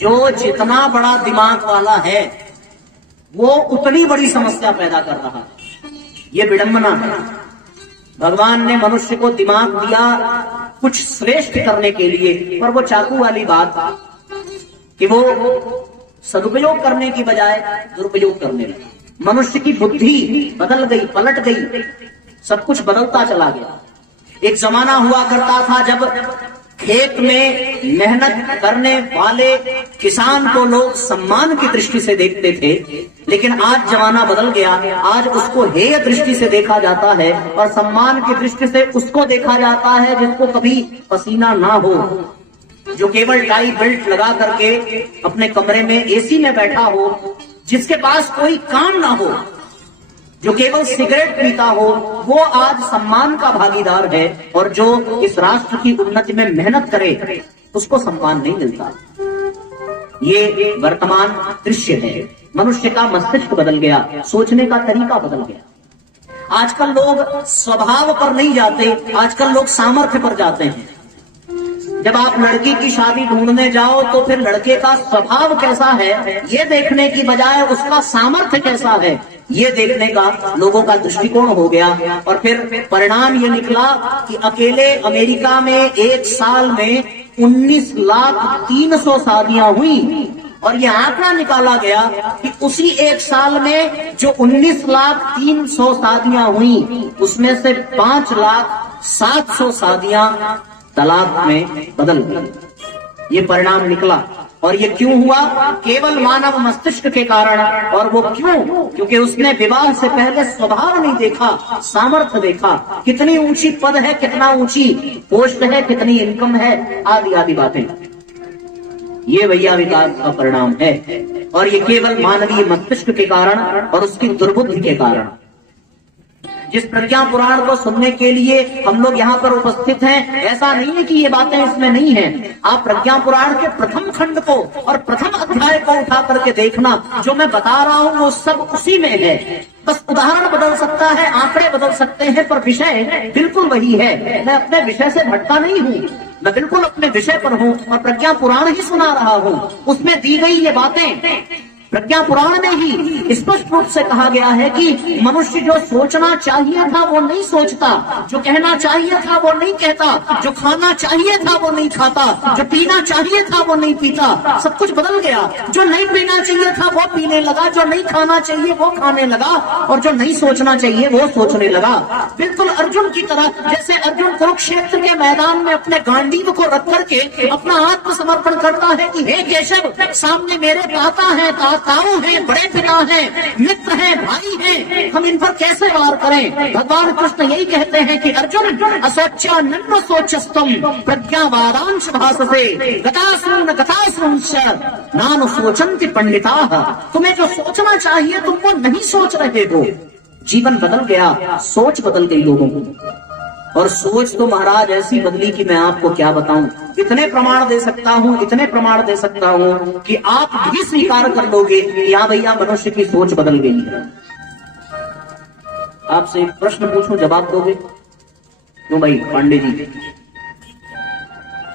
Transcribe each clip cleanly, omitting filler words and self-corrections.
जो जितना बड़ा दिमाग वाला है वो उतनी बड़ी समस्या पैदा कर रहा है। ये विडंबना है। भगवान ने मनुष्य को दिमाग दिया कुछ श्रेष्ठ करने के लिए, पर वो चाकू वाली बात कि वो सदुपयोग करने की बजाय दुरुपयोग करने लगा। मनुष्य की बुद्धि बदल गई, पलट गई, सब कुछ बदलता चला गया। एक जमाना हुआ करता था जब खेत में मेहनत करने वाले किसान को लोग सम्मान की दृष्टि से देखते थे, लेकिन आज जमाना बदल गया। आज उसको हेय दृष्टि से देखा जाता है और सम्मान की दृष्टि से उसको देखा जाता है जिसको कभी पसीना ना हो, जो केवल टाई बेल्ट लगा करके अपने कमरे में एसी में बैठा हो, जिसके पास कोई काम ना हो, जो केवल सिगरेट पीता हो, वो आज सम्मान का भागीदार है। और जो इस राष्ट्र की उन्नति में मेहनत करे उसको सम्मान नहीं मिलता। ये वर्तमान दृश्य है। मनुष्य का मस्तिष्क बदल गया, सोचने का तरीका बदल गया। आजकल लोग स्वभाव पर नहीं जाते, आजकल लोग सामर्थ्य पर जाते हैं। जब आप लड़की की शादी ढूंढने जाओ तो फिर लड़के का स्वभाव कैसा है ये देखने की बजाय उसका सामर्थ्य कैसा है ये देखने का लोगों का दृष्टिकोण हो गया। और फिर परिणाम ये निकला कि अकेले अमेरिका में एक साल में 19,300,000 शादियां हुई। और ये आंकड़ा निकाला गया कि उसी एक साल में जो 19,300,000 शादियां हुई उसमें से 5,07,000 शादियां तलाक में बदल गई। ये परिणाम निकला। और ये क्यों हुआ? केवल मानव मस्तिष्क के कारण। और वो क्यों? क्योंकि उसने विवाह से पहले स्वभाव नहीं देखा, सामर्थ्य देखा। कितनी ऊंची पद है, कितना ऊंची पोस्ट है, कितनी इनकम है, आदि आदि बातें। ये भैया विकास का परिणाम है। और ये केवल मानवीय मस्तिष्क के कारण और उसकी दुर्बुद्धि के कारण। जिस प्रज्ञा पुराण को सुनने के लिए हम लोग यहाँ पर उपस्थित हैं, ऐसा नहीं है कि ये बातें इसमें नहीं हैं। आप प्रज्ञा पुराण के प्रथम खंड को और प्रथम अध्याय को उठा करके देखना, जो मैं बता रहा हूँ वो सब उसी में है। बस उदाहरण बदल सकता है, आंकड़े बदल सकते हैं, पर विषय बिल्कुल वही है। मैं अपने विषय से भटका नहीं हूँ, मैं बिल्कुल अपने विषय पर हूँ और प्रज्ञा पुराण ही सुना रहा हूँ। उसमें दी गई ये बातें प्रज्ञा पुराण में ही स्पष्ट रूप से कहा गया है कि मनुष्य जो सोचना चाहिए था वो नहीं सोचता, जो कहना चाहिए था वो नहीं कहता, जो खाना चाहिए था वो नहीं खाता, जो पीना चाहिए था वो नहीं पीता। सब कुछ बदल गया। जो नहीं पीना चाहिए था वो पीने लगा, जो नहीं खाना चाहिए वो खाने लगा, और जो नहीं सोचना चाहिए वो सोचने लगा। बिल्कुल अर्जुन की तरह, जैसे अर्जुन कुरुक्षेत्र के मैदान में अपने गांडीव को रख करके अपना आत्मसमर्पण करता है कि हे केशव, सामने मेरे ताता है, ताऊ हैं, बड़े पिता हैं, मित्र हैं, भाई हैं, हम इन पर कैसे वार करें। भगवान कृष्ण यही कहते हैं कि अर्जुन असोच्या नन्म सोचस्तम प्रज्ञावादांश भाससे गतासून गतासूंश नानु सोचन्ति पंडिताः। तुम्हें जो सोचना चाहिए तुम वो नहीं सोच रहे हो। जीवन बदल गया, सोच बदल गई लोगों की। और सोच तो महाराज ऐसी बदली कि मैं आपको क्या बताऊं। इतने प्रमाण दे सकता हूं, इतने प्रमाण दे सकता हूं कि आप भी स्वीकार कर लोगे कि हाँ भैया मनुष्य की सोच बदल गई है। आपसे एक प्रश्न पूछूं, जवाब दोगे? क्यों भाई पांडे जी?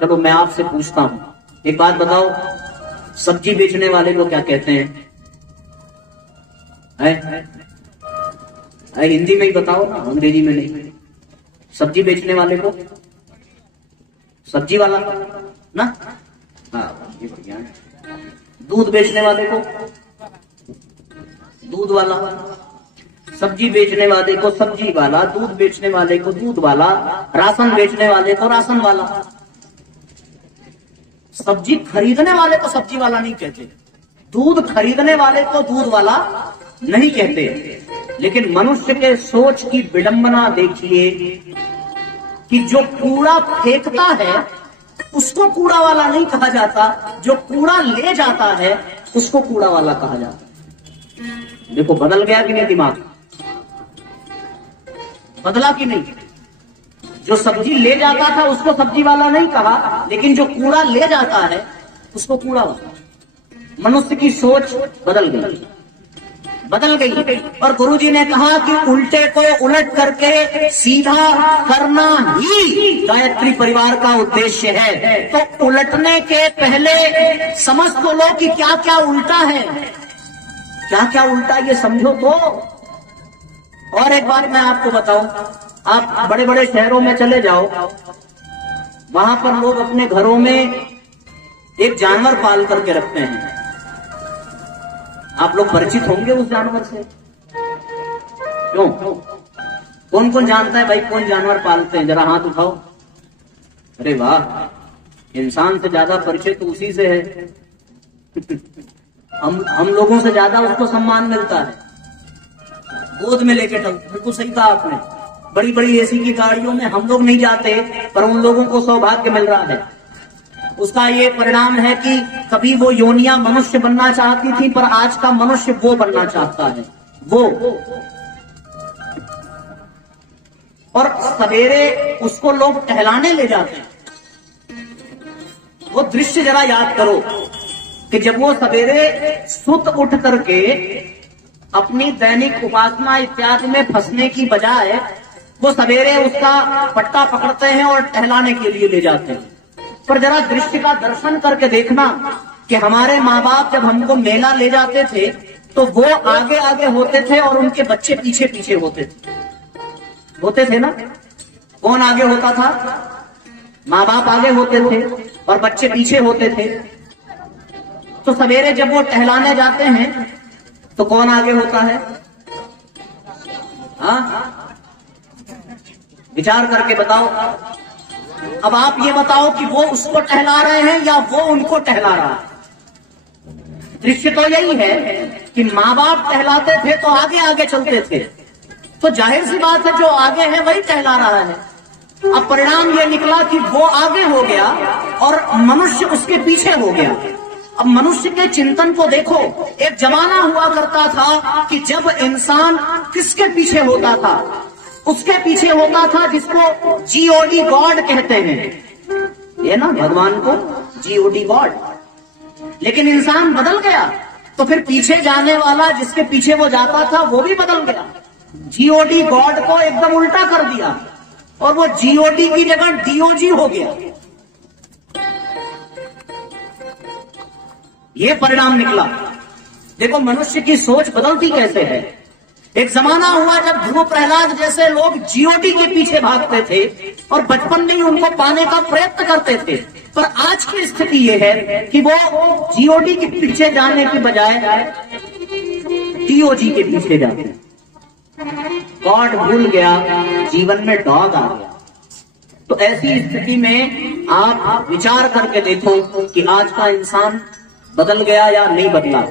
चलो मैं आपसे पूछता हूं, एक बात बताओ, सब्जी बेचने वाले को क्या कहते हैं? हिंदी में ही बताओ ना, अंग्रेजी में नहीं। सब्जी बेचने वाले को सब्जी वाला ना, हाँ ये बढ़िया है। दूध बेचने वाले को दूध वाला, सब्जी बेचने वाले को सब्जी वाला, दूध बेचने वाले को दूध वाला, राशन बेचने वाले को राशन वाला। सब्जी खरीदने वाले को सब्जी वाला नहीं कहते, दूध खरीदने वाले को दूध वाला नहीं कहते। लेकिन मनुष्य के सोच की विडंबना देखिए कि जो कूड़ा फेंकता है उसको कूड़ा वाला नहीं कहा जाता, जो कूड़ा ले जाता है उसको कूड़ा वाला कहा जाता। देखो बदल गया कि नहीं दिमाग? बदला कि नहीं? जो सब्जी ले जाता था उसको सब्जी वाला नहीं कहा, लेकिन जो कूड़ा ले जाता है उसको कूड़ा वाला। मनुष्य की सोच बदल गई। बदल गई। और गुरुजी ने कहा कि उल्टे को उलट करके सीधा करना ही गायत्री परिवार का उद्देश्य है। तो उलटने के पहले समझ तो लो कि क्या क्या उल्टा है, क्या क्या उल्टा ये समझो तो। और एक बात मैं आपको बताऊं, आप बड़े बड़े शहरों में चले जाओ, वहां पर लोग अपने घरों में एक जानवर पाल करके रखते हैं। आप लोग परिचित होंगे उस जानवर से, क्यों? कौन कौन जानता है भाई कौन जानवर पालते हैं? जरा हाथ उठाओ। अरे वाह, इंसान से ज्यादा परिचय तो उसी से है। हम लोगों से ज्यादा उसको सम्मान मिलता है, गोद में लेके चलते। बिल्कुल सही कहा आपने। बड़ी बड़ी एसी की गाड़ियों में हम लोग नहीं जाते, पर उन लोगों को सौभाग्य मिल रहा है। उसका ये परिणाम है कि कभी वो योनियां मनुष्य बनना चाहती थी, पर आज का मनुष्य वो बनना चाहता है, वो। और सवेरे उसको लोग टहलाने ले जाते हैं। वो दृश्य जरा याद करो कि जब वो सवेरे सुत उठ करके अपनी दैनिक उपासना इत्यादि में फंसने की बजाय वो सवेरे उसका पट्टा पकड़ते हैं और टहलाने के लिए ले जाते हैं। पर जरा दृश्य का दर्शन करके देखना कि हमारे माँ बाप जब हमको मेला ले जाते थे तो वो आगे आगे होते थे और उनके बच्चे पीछे पीछे होते थे ना। कौन आगे होता था? माँ बाप आगे होते थे और बच्चे पीछे होते थे। तो सवेरे जब वो टहलाने जाते हैं तो कौन आगे होता है? हाँ, विचार करके बताओ। अब आप ये बताओ कि वो उसको टहला रहे हैं या वो उनको टहला रहा है? दृश्य तो यही है कि माँ बाप टहलाते थे तो आगे आगे चलते थे, तो जाहिर सी बात है जो आगे है वही टहला रहा है। अब परिणाम ये निकला कि वो आगे हो गया और मनुष्य उसके पीछे हो गया। अब मनुष्य के चिंतन को देखो। एक जमाना हुआ करता था कि जब इंसान किसके पीछे होता था? उसके पीछे होता था जिसको जीओडी गॉड कहते हैं, ये ना, भगवान को जीओडी गॉड। लेकिन इंसान बदल गया तो फिर पीछे जाने वाला जिसके पीछे वो जाता था वो भी बदल गया। जीओडी गॉड को एकदम उल्टा कर दिया और वो जीओडी की जगह डीओजी हो गया। ये परिणाम निकला। देखो मनुष्य की सोच बदलती कैसे है। एक जमाना हुआ जब ध्रुव प्रहलाद जैसे लोग जीओडी के पीछे भागते थे और बचपन में ही उनको पाने का प्रयत्न करते थे, पर आज की स्थिति ये है कि वो जीओडी के पीछे जाने के बजाय डीओजी के पीछे जाते हैं। गॉड भूल गया, जीवन में डॉग आ गया। तो ऐसी स्थिति में आप विचार करके देखो कि आज का इंसान बदल गया या नहीं बदला।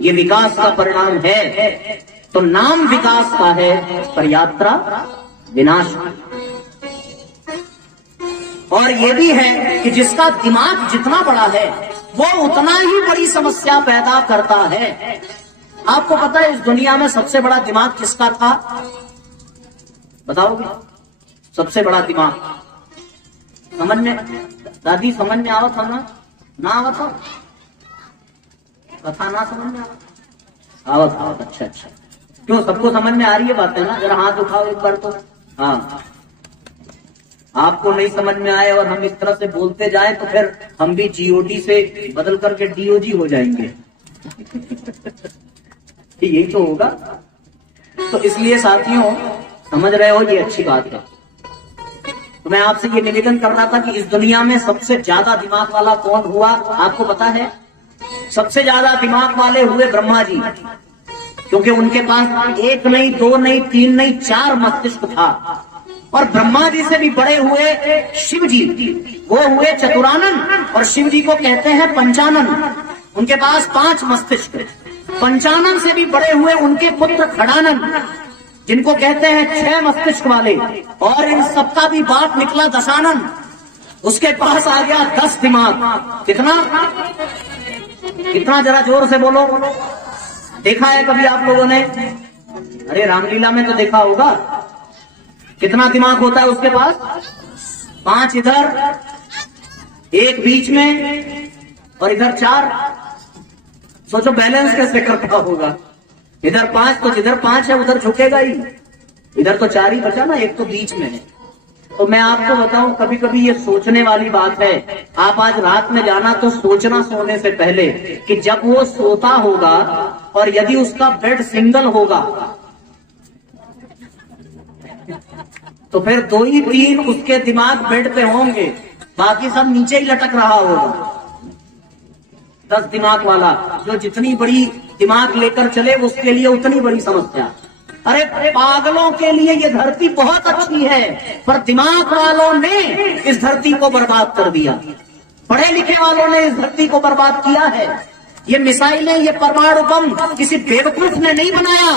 ये विकास का परिणाम है। तो नाम विकास का है, पर यात्रा विनाश। और ये भी है कि जिसका दिमाग जितना बड़ा है वो उतना ही बड़ी समस्या पैदा करता है। आपको पता है इस दुनिया में सबसे बड़ा दिमाग किसका था? बताओगे? सबसे बड़ा दिमाग समझ में, दादी समझ में आवत था ना आवत था? कथा ना समझ में आवत? अच्छा अच्छा, क्यों सबको समझ में आ रही है बातें ना? जरा हाथ उठाओ एक बार तो। हाँ, आपको नहीं समझ में आए और हम इस तरह से बोलते जाएं तो फिर हम भी जीओडी से बदल करके डीओजी हो जाएंगे। यही तो होगा। तो इसलिए साथियों, समझ रहे हो, ये अच्छी बात है। तो मैं आपसे ये निवेदन कर रहा था कि इस दुनिया में सबसे ज्यादा दिमाग वाला कौन हुआ? आपको पता है? सबसे ज्यादा दिमाग वाले हुए ब्रह्मा जी, क्योंकि उनके पास एक नहीं, दो नहीं, तीन नहीं, 4 मस्तिष्क था। और ब्रह्मा जी से भी बड़े हुए शिव जी, वो हुए चतुरानन, और शिव जी को कहते हैं पंचानन। उनके पास 5 मस्तिष्क। पंचानन से भी बड़े हुए उनके पुत्र खड़ानन, जिनको कहते हैं 6 मस्तिष्क वाले। और इन सबका भी बाप निकला दशानन, उसके पास आ गया 10 दिमाग। कितना जरा जोर से बोलो। देखा है कभी आप लोगों ने? अरे रामलीला में तो देखा होगा। कितना दिमाग होता है उसके पास? 5 इधर, 1 बीच में और इधर 4। सोचो बैलेंस कैसे करता होगा। इधर 5 तो जिधर 5 है उधर झुकेगा ही, इधर तो 4 ही बचा ना, एक तो बीच में है। तो मैं आपको बताऊं, कभी कभी ये सोचने वाली बात है। आप आज रात में जाना तो सोचना सोने से पहले कि जब वो सोता होगा और यदि उसका बेड सिंगल होगा तो फिर 2 ही 3 उसके दिमाग बेड पे होंगे, बाकी सब नीचे ही लटक रहा होगा। 10 दिमाग वाला जो जितनी बड़ी दिमाग लेकर चले उसके लिए उतनी बड़ी समस्या। अरे पागलों के लिए ये धरती बहुत अच्छी है, पर दिमाग वालों ने इस धरती को बर्बाद कर दिया। पढ़े लिखे वालों ने इस धरती को बर्बाद किया है। ये मिसाइलें, ये परमाणु बम किसी बेवकूफ ने नहीं बनाया,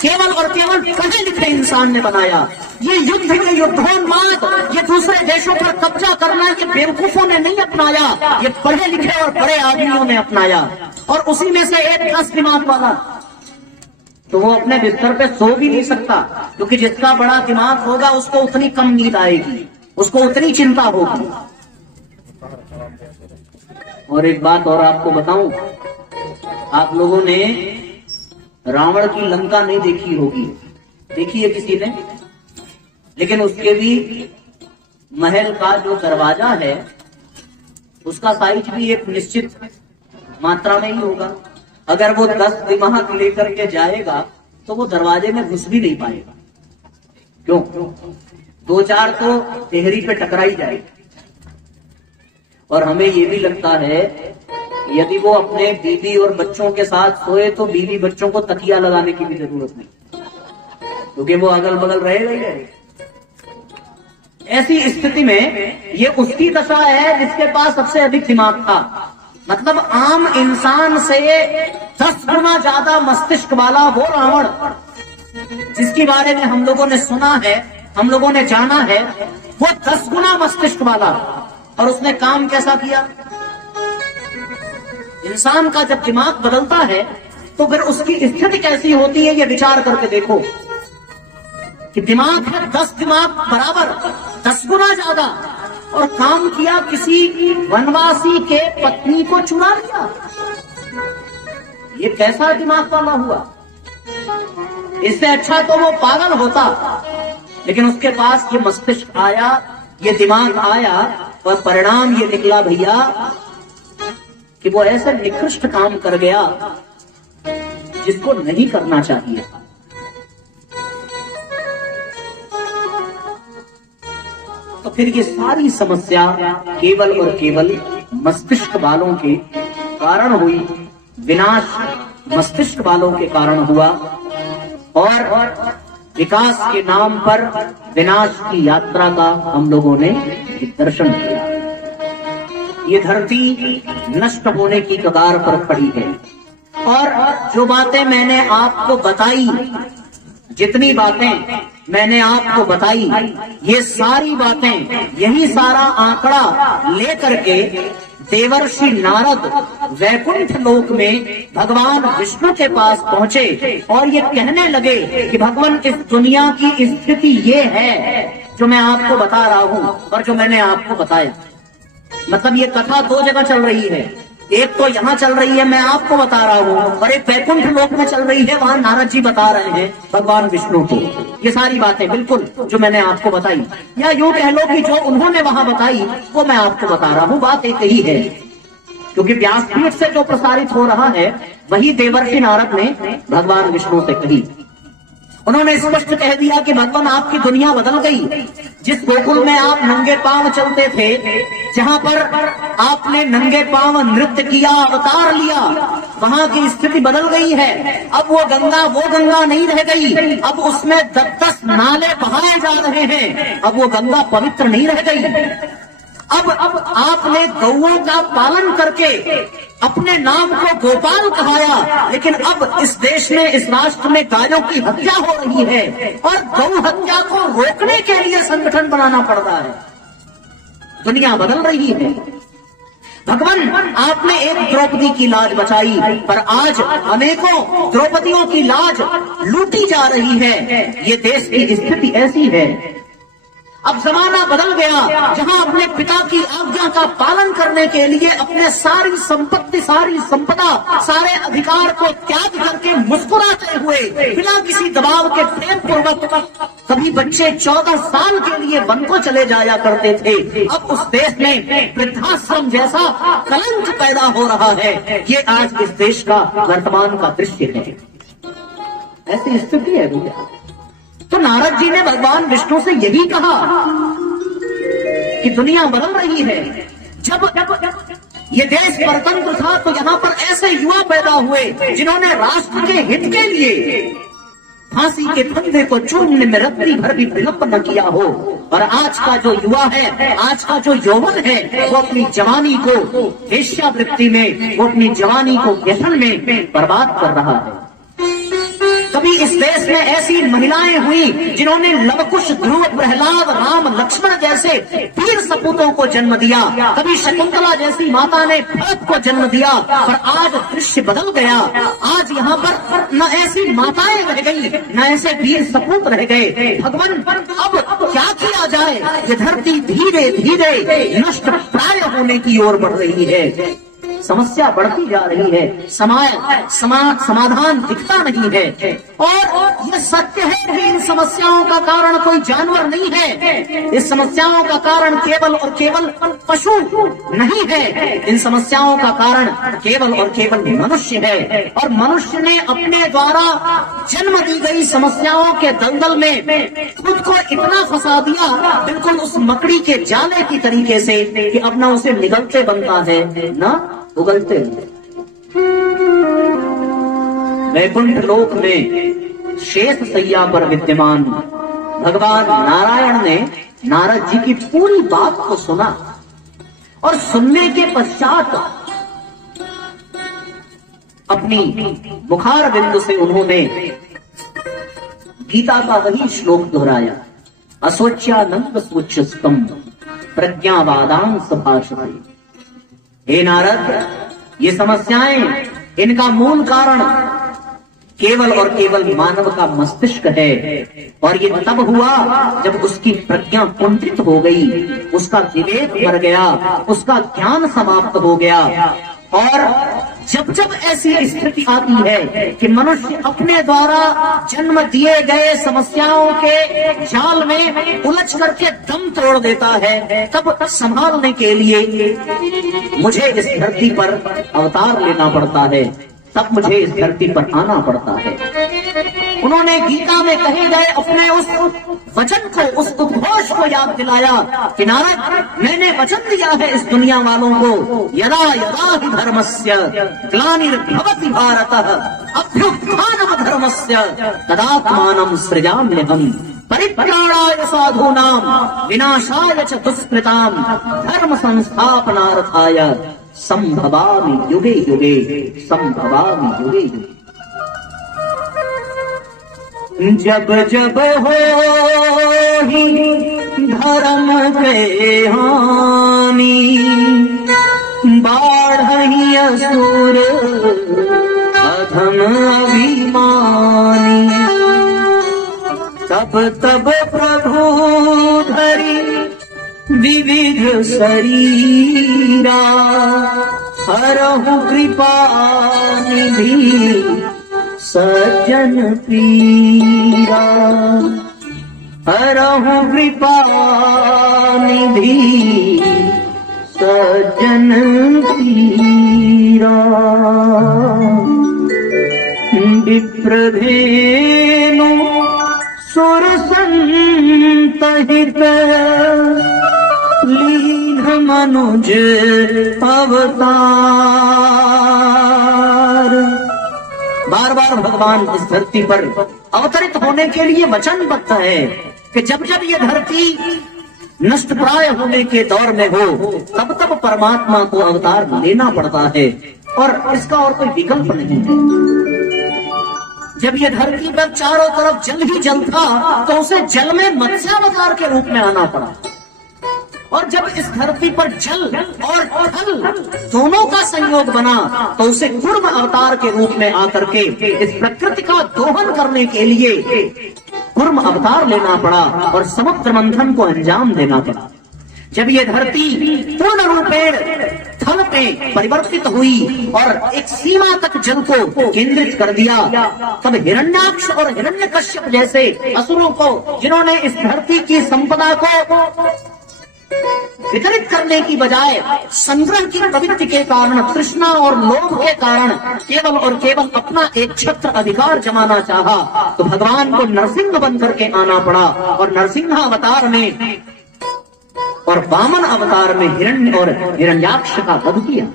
केवल और केवल पढ़े लिखे इंसान ने बनाया। ये युद्ध के युद्धोन्माद, ये दूसरे देशों पर कब्जा करना, ये बेवकूफों ने नहीं अपनाया, ये पढ़े लिखे और बड़े आदमियों ने अपनाया। और उसी में से एक 10 दिमाग वाला, तो वो अपने बिस्तर पे सो भी नहीं सकता, क्योंकि जिसका बड़ा दिमाग होगा उसको उतनी कम नींद आएगी, उसको उतनी चिंता होगी। और एक बात और आपको बताऊं, आप लोगों ने रावण की लंका नहीं देखी होगी, देखी है किसी ने? लेकिन उसके भी महल का जो दरवाजा है उसका साइज भी एक निश्चित मात्रा में ही होगा। अगर वो 10 दिमाग लेकर के जाएगा तो वो दरवाजे में घुस भी नहीं पाएगा। क्यों? 2-4 तो देहरी पे टकरा ही जाएगा। और हमें ये भी लगता है यदि वो अपने बीवी और बच्चों के साथ सोए तो बीवी बच्चों को तकिया लगाने की भी जरूरत नहीं, क्योंकि वो अगल बगल रहेगा ही रहेगा। ऐसी स्थिति में ये उसकी दशा है जिसके पास सबसे अधिक दिमाग था। मतलब आम इंसान से 10 गुना ज्यादा मस्तिष्क वाला वो रावण, जिसके बारे में हम लोगों ने सुना है, हम लोगों ने जाना है, वो 10 गुना मस्तिष्क वाला। और उसने काम कैसा किया? इंसान का जब दिमाग बदलता है तो फिर उसकी स्थिति कैसी होती है, ये विचार करके देखो कि दिमाग है 10 दिमाग बराबर, 10 गुना ज्यादा, और काम किया किसी वनवासी के पत्नी को चुरा लिया। ये कैसा दिमाग वाला हुआ? इससे अच्छा तो वो पागल होता, लेकिन उसके पास ये मस्तिष्क आया, ये दिमाग आया, और परिणाम ये निकला भैया कि वो ऐसा निकृष्ट काम कर गया जिसको नहीं करना चाहिए। तो फिर ये सारी समस्या केवल और केवल मस्तिष्क वालों के कारण हुई, विनाश मस्तिष्क वालों के कारण हुआ, और विकास के नाम पर विनाश की यात्रा का हम लोगों ने दर्शन किया। ये धरती नष्ट होने की कगार पर खड़ी है। और जो बातें मैंने आपको बताई, जितनी बातें मैंने आपको बताई, ये सारी बातें, यही सारा आंकड़ा लेकर के देवर्षि नारद वैकुंठ लोक में भगवान विष्णु के पास पहुंचे और ये कहने लगे कि भगवान इस दुनिया की स्थिति ये है जो मैं आपको बता रहा हूं और जो मैंने आपको बताया। मतलब ये कथा 2 जगह चल रही है, एक तो यहाँ चल रही है, मैं आपको बता रहा हूँ, और एक वैकुंठ लोक में चल रही है, वहां नारद जी बता रहे हैं भगवान विष्णु को ये सारी बातें, बिल्कुल जो मैंने आपको बताई, या यूं कह लो कि जो उन्होंने वहां बताई वो मैं आपको बता रहा हूँ। बात एक ही है, क्योंकि व्यासपीठ से जो प्रसारित हो रहा है वही देवर्षि नारद ने भगवान विष्णु से कही। उन्होंने स्पष्ट कह दिया कि भगवान आपकी दुनिया बदल गई। जिस गोकुल में आप नंगे पांव चलते थे, जहां पर आपने नंगे पांव नृत्य किया, अवतार लिया, वहां की स्थिति बदल गई है। अब वो गंगा नहीं रह गई, अब उसमें 10 नाले बहाए जा रहे हैं, अब वो गंगा पवित्र नहीं रह गई। अब आपने गौओं का पालन करके अपने नाम को गोपाल कहाया, लेकिन अब इस देश में, इस राष्ट्र में गायों की हत्या हो रही है और गौ हत्या को रोकने के लिए संगठन बनाना पड़ रहा है। दुनिया बदल रही है। भगवान आपने एक द्रौपदी की लाज बचाई, पर आज अनेकों द्रौपदियों की लाज लूटी जा रही है। ये देश की स्थिति ऐसी है। अब जमाना बदल गया, जहां अपने पिता की आज्ञा का पालन करने के लिए अपने सारी संपत्ति, सारी संपदा, सारे अधिकार को त्याग करके मुस्कुराते हुए बिना किसी दबाव के प्रेम पूर्वक सभी बच्चे 14 साल के लिए वन को चले जाया करते थे। अब उस देश में वृद्धाश्रम जैसा कलंक पैदा हो रहा है। ये आज इस देश का वर्तमान का दृश्य है। ऐसी स्थिति है भैया। तो नारद जी ने भगवान विष्णु से यही कहा कि दुनिया बदल रही है। जब ये देश परतंत्र था तो यहाँ पर ऐसे युवा पैदा हुए जिन्होंने राष्ट्र के हित के लिए फांसी के फंदे को चूमने में रत्ती भर भी विलंब न किया हो। और आज का जो युवा है, आज का जो यौवन है, वो अपनी जवानी को वेश्यावृत्ति में, वो अपनी जवानी को व्यसन में बर्बाद कर रहा है। कभी इस देश में ऐसी महिलाएं हुई जिन्होंने लवकुश, ध्रुव, प्रहलाद, राम, लक्ष्मण जैसे वीर सपूतों को जन्म दिया। कभी शकुंतला जैसी माता ने भरत को जन्म दिया। पर आज दृश्य बदल गया। आज यहाँ पर न ऐसी माताएं रह गई, न ऐसे वीर सपूत रह गए। भगवान अब क्या किया जाए? ये धरती धीरे धीरे नष्ट प्राय होने की ओर बढ़ रही है। समस्या बढ़ती जा रही है। समाधान दिखता नहीं है। और ये सत्य है कि इन समस्याओं का कारण कोई जानवर नहीं है। इस समस्याओं का कारण केवल और केवल पशु नहीं है। इन समस्याओं का कारण केवल और केवल मनुष्य है। और मनुष्य ने अपने द्वारा जन्म दी गई समस्याओं के दलदल में खुद को इतना फंसा दिया, बिल्कुल उस मकड़ी के जाले की तरीके से कि अब ना उसे निगलते बनता है ना उगलते। वैकुंठ लोक में शेष सैया पर विद्यमान भगवान नारायण ने नारद जी की पूरी बात को सुना। और सुनने के पश्चात अपनी मुखार बिंदु से उन्होंने गीता का वही श्लोक दोहराया, असोच्यानंद सोच्यस्तम प्रज्ञावादां सभाषते। हे नारद, ये समस्याएं, इनका मूल कारण केवल और केवल मानव का मस्तिष्क है। और ये तब हुआ जब उसकी प्रज्ञा कुंठित हो गई, उसका विवेक मर गया, उसका ज्ञान समाप्त हो गया। और जब जब ऐसी स्थिति आती है कि मनुष्य अपने द्वारा जन्म दिए गए समस्याओं के जाल में उलझ करके दम तोड़ देता है, तब संभालने के लिए मुझे इस धरती पर अवतार लेना पड़ता है, तब मुझे इस धरती पर आना पड़ता है। उन्होंने गीता में कहे गए अपने उस वचन को, उस उद्घोष को याद दिलाया कि नारद, मैंने वचन दिया है इस दुनिया वालों को, यदा यदा हि धर्मस्य ग्लानिर्भवति भारतः अभ्युत्थानम् धर्मस्य तदात्मानं सृजाम्यहम् परित्राणाय साधूनां विनाशाय च दुष्कृतां धर्म संस्थापनार्थाय संभवामि युगे युगे, संभवामि युगे युगे। जब जब हो धर्म के हानि, बाढ़हि असुर अधम अभिमानी, तब तब प्रभु धरि विविध शरीरा, हरहु कृपा निधि सज्जन पीरा, हरहु कृपा निधि सज्जन पीरा। विप्रधेनु सुर संतहित लीन मनुज अवतार। बार बार भगवान इस धरती पर अवतरित होने के लिए वचनबद्ध है कि जब जब ये धरती नष्ट प्राय होने के दौर में हो, तब तब परमात्मा को अवतार लेना पड़ता है। और इसका और कोई विकल्प नहीं है। जब ये धरती पर चारों तरफ जल ही जल था, तो उसे जल में मत्स्यावतार के रूप में आना पड़ा। और जब इस धरती पर जल और थल दोनों का संयोग बना, तो उसे कूर्म अवतार के रूप में आकर के इस प्रकृति का दोहन करने के लिए कुर्म अवतार लेना पड़ा और समुद्र मंथन को अंजाम देना पड़ा। जब ये धरती पूर्ण रूपेण थल पे परिवर्तित हुई और एक सीमा तक जल को केंद्रित कर दिया, तब हिरण्याक्ष और हिरण्यकश्यप जैसे असुरों को, जिन्होंने इस धरती की संपदा को वितरित करने की बजाय संग्रह की प्रवृत्ति के कारण, तृष्णा और लोभ के कारण केवल और केवल अपना एक छत्र अधिकार जमाना चाहा, तो भगवान को नरसिंह बन करके आना पड़ा और नरसिंह अवतार में और वामन अवतार में हिरण्य और हिरण्याक्ष का वध किया।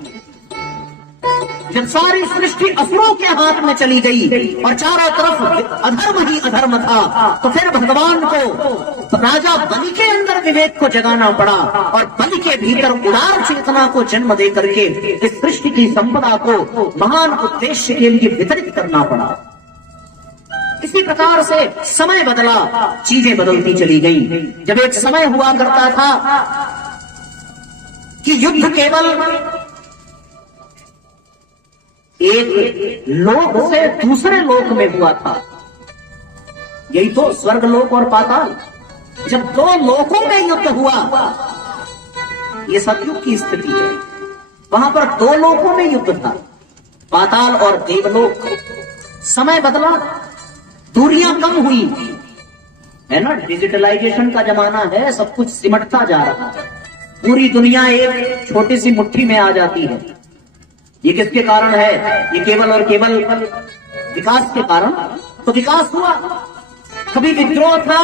जब सारी सृष्टि असुरों के हाथ में चली गई और चारों तरफ अधर्म ही अधर्म था, तो फिर भगवान को राजा बलि के अंदर विवेक को जगाना पड़ा और बलि के भीतर उदार चेतना को जन्म दे करके इस सृष्टि की संपदा को महान उद्देश्य के लिए वितरित करना पड़ा। इसी प्रकार से समय बदला, चीजें बदलती चली गई। जब एक समय हुआ करता था कि युद्ध केवल एक लोक से दूसरे लोक में हुआ था, यही तो स्वर्गलोक और पाताल। जब दो लोकों में युद्ध हुआ, ये सतयुग की स्थिति है। वहां पर दो लोकों में युद्ध था, पाताल और देवलोक। समय बदला, दूरियां कम हुई, है ना, डिजिटलाइजेशन का जमाना है, सब कुछ सिमटता जा रहा है, पूरी दुनिया एक छोटी सी मुट्ठी में आ जाती है। ये किसके कारण है? ये केवल और केवल विकास के कारण। तो विकास हुआ, कभी विद्रोह था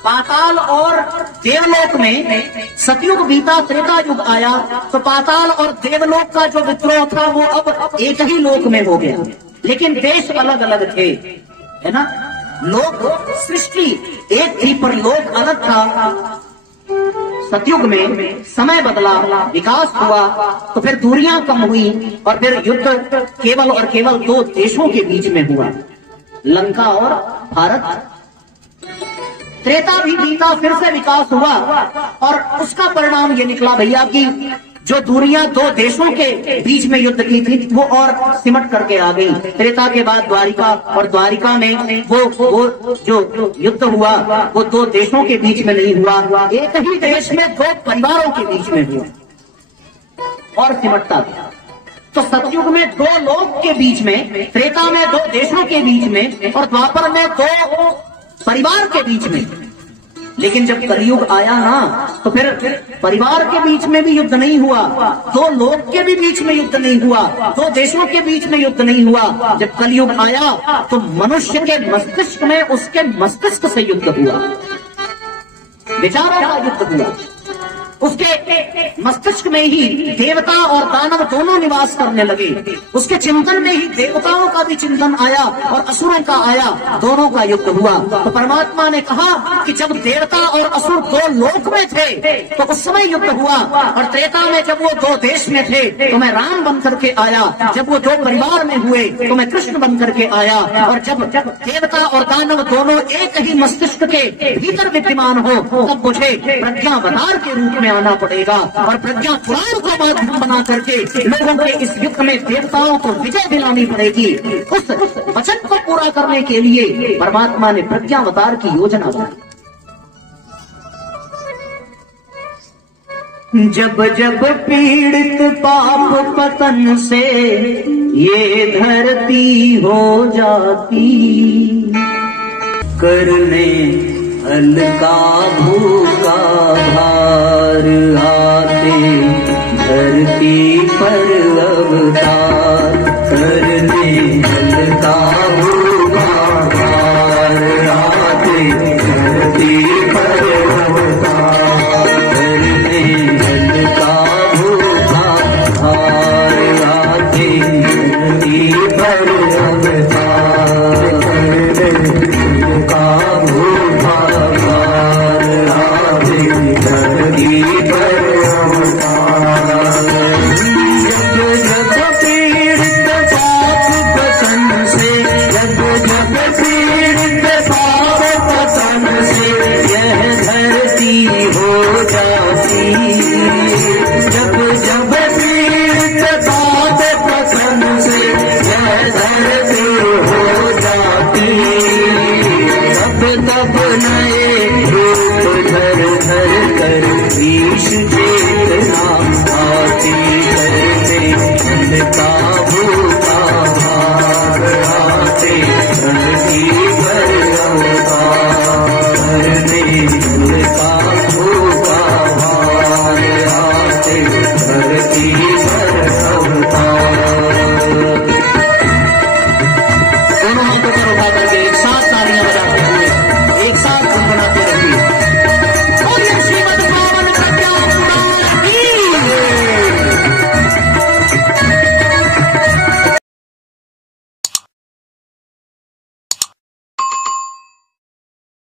पाताल और देवलोक में, सतयुग बीता, त्रेता युग आया, तो पाताल और देवलोक का जो विद्रोह था वो अब एक ही लोक में हो गया, लेकिन देश अलग अलग थे, है ना। लोक सृष्टि एक थी पर लोक अलग था। सतयुग में समय बदला, विकास हुआ, तो फिर दूरियां कम हुई और फिर युद्ध केवल और केवल दो देशों के बीच में हुआ, लंका और भारत। त्रेता भी बीता, फिर से विकास हुआ और उसका परिणाम ये निकला भैया कि जो दूरियां दो देशों के बीच में युद्ध की थी वो और सिमट करके आ गई। त्रेता के बाद द्वारिका, और द्वारिका में वो जो युद्ध हुआ वो दो देशों के बीच में नहीं हुआ, एक ही देश में दो परिवारों के बीच में हुआ और सिमटता गया। तो सतयुग में दो लोक के बीच में, त्रेता में दो देशों के बीच में और द्वापर में दो परिवार के बीच में। लेकिन जब कलयुग आया ना, तो फिर परिवार के बीच में भी युद्ध नहीं हुआ, दो लोक के भी बीच में युद्ध नहीं हुआ, दो देशों के बीच में युद्ध नहीं हुआ। जब कलयुग आया तो मनुष्य के मस्तिष्क में उसके मस्तिष्क से युद्ध हुआ, विचारों का युद्ध हुआ। उसके मस्तिष्क में ही देवता और दानव दोनों निवास करने लगे। उसके चिंतन में ही देवताओं का भी चिंतन आया और असुरों का आया, दोनों का युद्ध हुआ। तो परमात्मा ने कहा कि जब देवता और असुर दो लोक में थे तो उस समय युद्ध हुआ, और त्रेता में जब वो दो देश में थे तो मैं राम बन करके आया, जब वो दो परिवार में हुए तो मैं कृष्ण बन करके आया, और जब देवता और दानव दोनों एक ही मस्तिष्क के भीतर विद्यमान हो तब मुझे प्रज्ञावतार के रूप में आना पड़ेगा और प्रज्ञा पुराण का माध्यम बना करके लोगों के इस युद्ध में देवताओं को विजय दिलानी पड़ेगी। उस वचन को पूरा करने के लिए परमात्मा ने प्रज्ञावतार की योजना बनाई। जब जब पीड़ित पाप पतन से ये धरती हो जाती, करने हल्का भूखा भार आते धरती पर अवतार, करने हल्का भूखा भार आते धरती पर अवतार, करने हल्का भूखा भार आते धरती पर